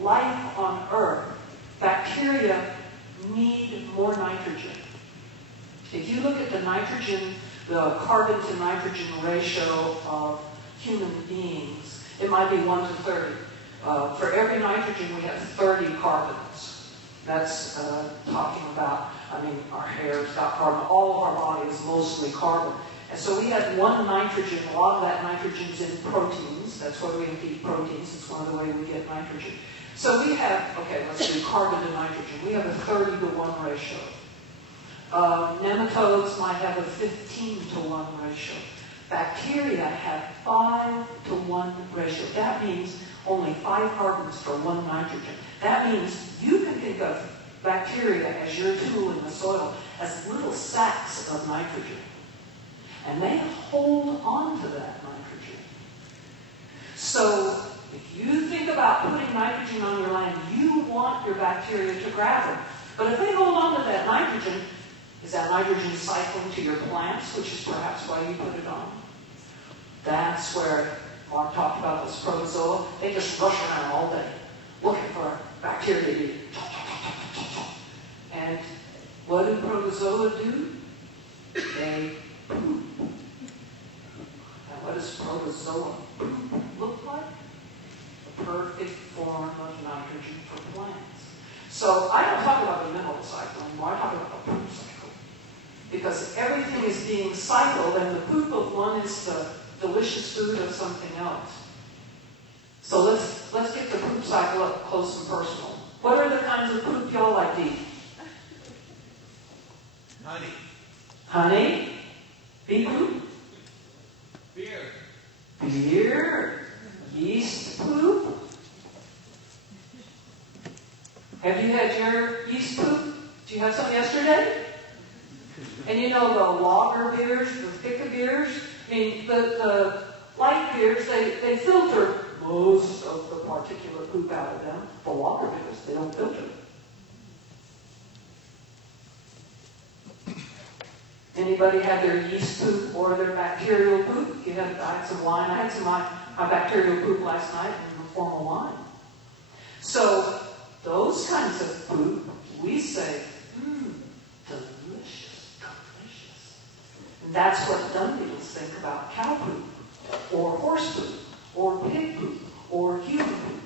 life on Earth, bacteria need more nitrogen. If you look at the nitrogen, the carbon to nitrogen ratio of human beings, it might be 1 to 30. For every nitrogen, we have 30 carbons. That's talking about, our hair's got carbon. All of our body is mostly carbon. And so we have one nitrogen. A lot of that nitrogen's in proteins. That's why we have to eat proteins. It's one of the ways we get nitrogen. So we have, okay, let's do carbon to nitrogen. We have a 30 to 1 ratio. Nematodes might have a 15 to 1 ratio. Bacteria have 5 to 1 ratio. That means only 5 carbons for 1 nitrogen. That means you can think of bacteria as your tool in the soil as little sacs of nitrogen. And they hold on to that nitrogen. So if you think about putting nitrogen on your land, you want your bacteria to grab them. But if they hold on to that nitrogen, is that nitrogen cycling to your plants, which is perhaps why you put it on? That's where Mark talked about those protozoa. They just rush around all day looking for bacteria to eat. And what do protozoa do? They poop. And what does protozoa poop look like? The perfect form of nitrogen for plants. So I don't talk about the mineral cycle anymore. I talk about the poop cycle. Because everything is being cycled, and the poop of one is the delicious food of something else. So let's get the poop cycle up close and personal. What are the kinds of poop y'all like to eat? Honey. Honey? Bee poop? Beer. Beer? Yeast poop? Have you had your yeast poop? Did you have some yesterday? And you know the lager beers, the thicker beers? The light beers, they filter most of the particulate poop out of them. The lager beers, they don't filter. Anybody had their yeast poop or their bacterial poop? I had some wine. I had some my bacterial poop last night in the form of wine. So those kinds of poop, we say, delicious, delicious. And that's what dung beetles think about cow poop, or horse poop, or pig poop, or human